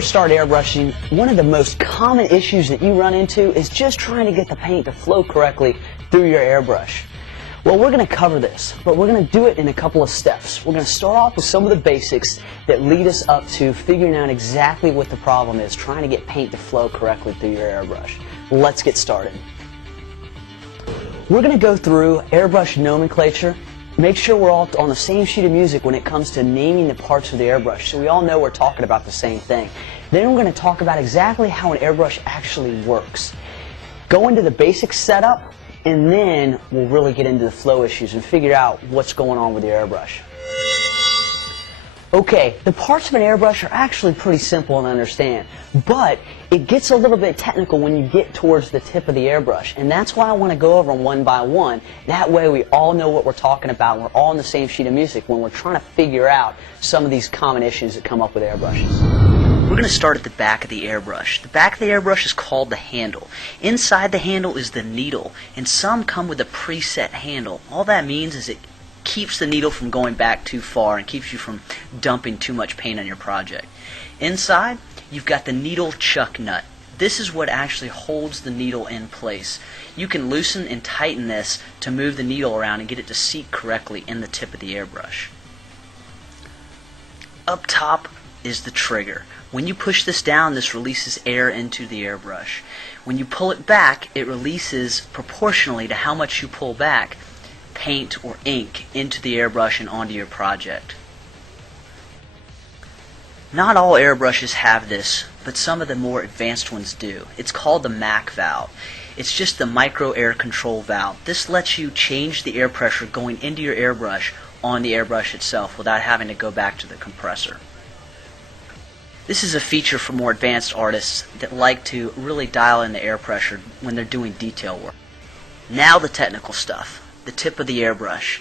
first start airbrushing, one of the most common issues that you run into is just trying to get the paint to flow correctly through your airbrush. Well, we're going to cover this, but we're going to do it in a couple of steps. We're going to start off with some of the basics that lead us up to figuring out exactly what the problem is, trying to get paint to flow correctly through your airbrush. Let's get started. We're going to go through airbrush nomenclature, make sure we're all on the same sheet of music when it comes to naming the parts of the airbrush, so we all know we're talking about the same thing. Then we're going to talk about exactly how an airbrush actually works. Go into the basic setup, and then we'll really get into the flow issues and figure out what's going on with your airbrush. Okay, the parts of an airbrush are actually pretty simple to understand, but it gets a little bit technical when you get towards the tip of the airbrush, and that's why I want to go over them one by one. That way we all know what we're talking about, and we're all on the same sheet of music when we're trying to figure out some of these common issues that come up with airbrushes. We're going to start at the back of the airbrush. The back of the airbrush is called the handle. Inside the handle is the needle, and some come with a preset handle. All that means is it keeps the needle from going back too far and keeps you from dumping too much paint on your project. Inside, you've got the needle chuck nut. This is what actually holds the needle in place. You can loosen and tighten this to move the needle around and get it to seat correctly in the tip of the airbrush. Up top is the trigger. When you push this down, this releases air into the airbrush. When you pull it back, it releases proportionally to how much you pull back paint or ink into the airbrush and onto your project. Not all airbrushes have this, but some of the more advanced ones do. It's called the MAC valve. It's just the micro air control valve. This lets you change the air pressure going into your airbrush on the airbrush itself without having to go back to the compressor. This is a feature for more advanced artists that like to really dial in the air pressure when they're doing detail work. Now the technical stuff, the tip of the airbrush.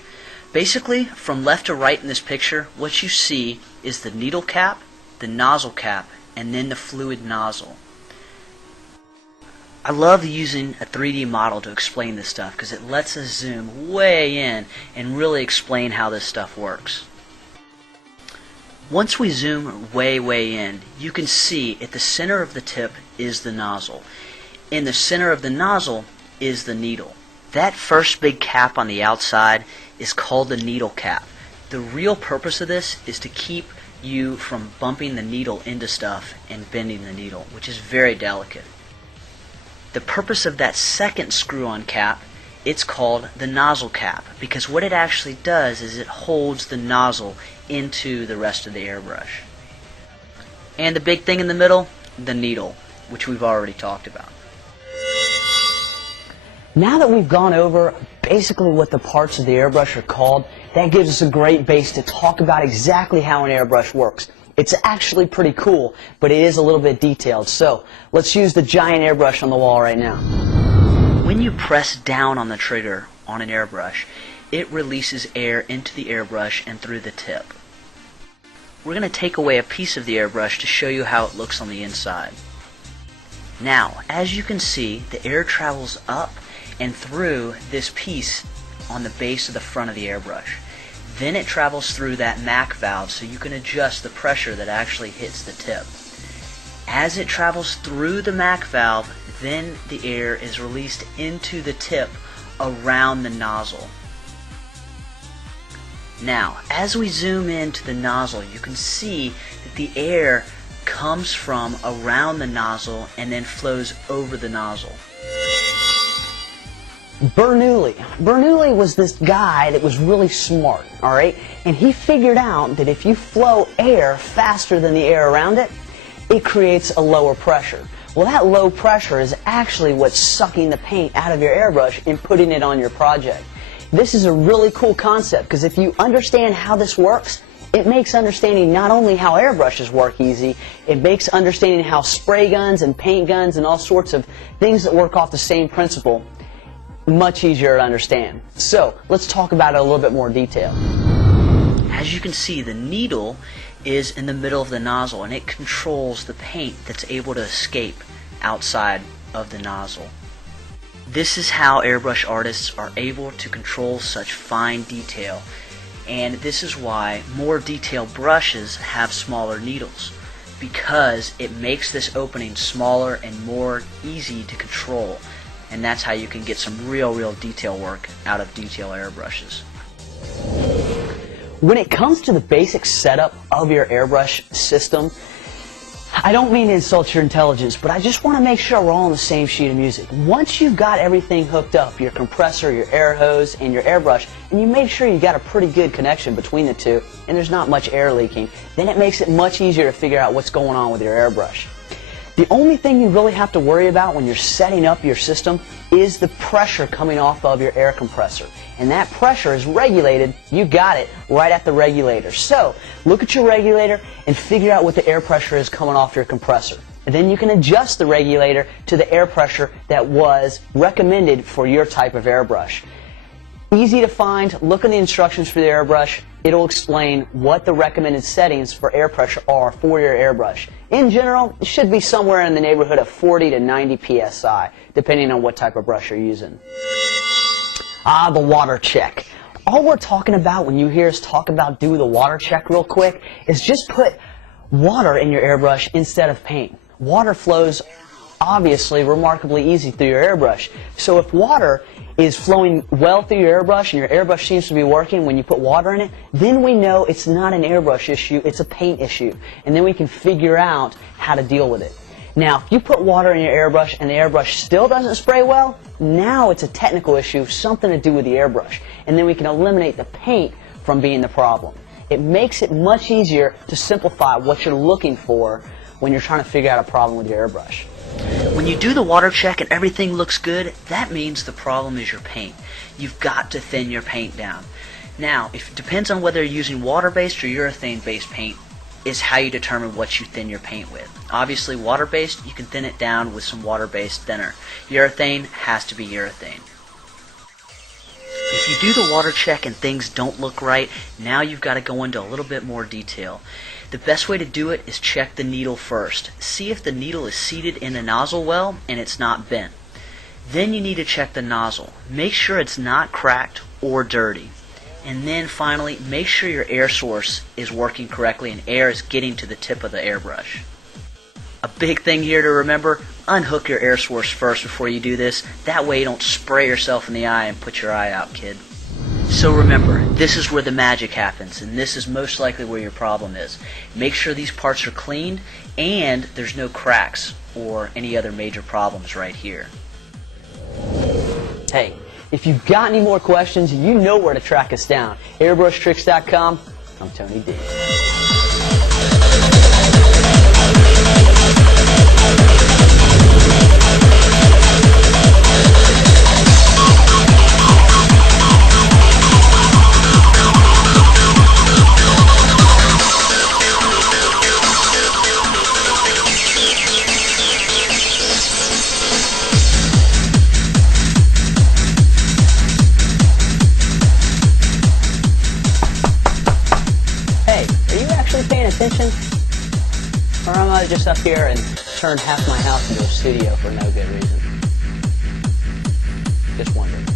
Basically, from left to right in this picture, what you see is the needle cap, the nozzle cap, and then the fluid nozzle. I love using a 3D model to explain this stuff because it lets us zoom way in and really explain how this stuff works. Once we zoom way in, you can see at the center of the tip is the nozzle. In the center of the nozzle is the needle. That first big cap on the outside is called the needle cap. The real purpose of this is to keep you from bumping the needle into stuff and bending the needle, which is very delicate. The purpose of that second screw-on cap, it's called the nozzle cap, because what it actually does is it holds the nozzle into the rest of the airbrush. And the big thing in the middle, the needle, which we've already talked about. Now that we've gone over basically what the parts of the airbrush are called, that gives us a great base to talk about exactly how an airbrush works. It's actually pretty cool, but it is a little bit detailed. So let's use the giant airbrush on the wall right now. When you press down on the trigger on an airbrush, it releases air into the airbrush and through the tip. We're going to take away a piece of the airbrush to show you how it looks on the inside. Now, as you can see, the air travels up and through this piece on the base of the front of the airbrush. Then it travels through that MAC valve so you can adjust the pressure that actually hits the tip. As it travels through the MAC valve, then the air is released into the tip around the nozzle. Now, as we zoom into the nozzle, you can see that the air comes from around the nozzle and then flows over the nozzle. Bernoulli was this guy that was really smart, alright? And he figured out that if you flow air faster than the air around it, it creates a lower pressure. Well, that low pressure is actually what's sucking the paint out of your airbrush and putting it on your project. This is a really cool concept because if you understand how this works, it makes understanding not only how airbrushes work easy, it makes understanding how spray guns and paint guns and all sorts of things that work off the same principle much easier to understand. So let's talk about it in a little bit more detail. As you can see, the needle is in the middle of the nozzle and it controls the paint that's able to escape outside of the nozzle. This is how airbrush artists are able to control such fine detail, and this is why more detailed brushes have smaller needles. because it makes this opening smaller and more easy to control, and that's how you can get some real detail work out of detail airbrushes. When it comes to the basic setup of your airbrush system, I don't mean to insult your intelligence, but I just want to make sure we're all on the same sheet of music. Once you've got everything hooked up, your compressor, your air hose, and your airbrush, and you make sure you got a pretty good connection between the two, and there's not much air leaking, then it makes it much easier to figure out what's going on with your airbrush. The only thing you really have to worry about when you're setting up your system is the pressure coming off of your air compressor. And that pressure is regulated, you got it, right at the regulator. So, look at your regulator and figure out what the air pressure is coming off your compressor. And then you can adjust the regulator to the air pressure that was recommended for your type of airbrush. Easy to find, look in the instructions for the airbrush. It'll explain what the recommended settings for air pressure are for your airbrush. In general, it should be somewhere in the neighborhood of 40 to 90 psi, depending on what type of brush you're using. The water check. All we're talking about when you hear us talk about do the water check real quick is just put water in your airbrush instead of paint. Water flows obviously remarkably easy through your airbrush. So if water is flowing well through your airbrush and your airbrush seems to be working when you put water in it, then we know it's not an airbrush issue, it's a paint issue. And then we can figure out how to deal with it. Now, if you put water in your airbrush and the airbrush still doesn't spray well, now it's a technical issue, something to do with the airbrush. And then we can eliminate the paint from being the problem. It makes it much easier to simplify what you're looking for when you're trying to figure out a problem with your airbrush. When you do the water check and everything looks good, that means the problem is your paint. You've got to thin your paint down. Now, it depends on whether you're using water-based or urethane-based paint is how you determine what you thin your paint with. Obviously, water-based, you can thin it down with some water-based thinner. Urethane has to be urethane. If you do the water check and things don't look right, now you've got to go into a little bit more detail. The best way to do it is check the needle first. See if the needle is seated in the nozzle well and it's not bent. Then you need to check the nozzle. Make sure it's not cracked or dirty. And then finally, make sure your air source is working correctly and air is getting to the tip of the airbrush. A big thing here to remember, unhook your air source first before you do this. That way you don't spray yourself in the eye and put your eye out, kid. So remember, this is where the magic happens, and this is most likely where your problem is. Make sure these parts are cleaned and there's no cracks or any other major problems right here. Hey, if you've got any more questions, you know where to track us down. AirBrushTricks.com. I'm Tony D. Paying attention? Or am I just up here and turned half my house into a studio for no good reason? Just wondering.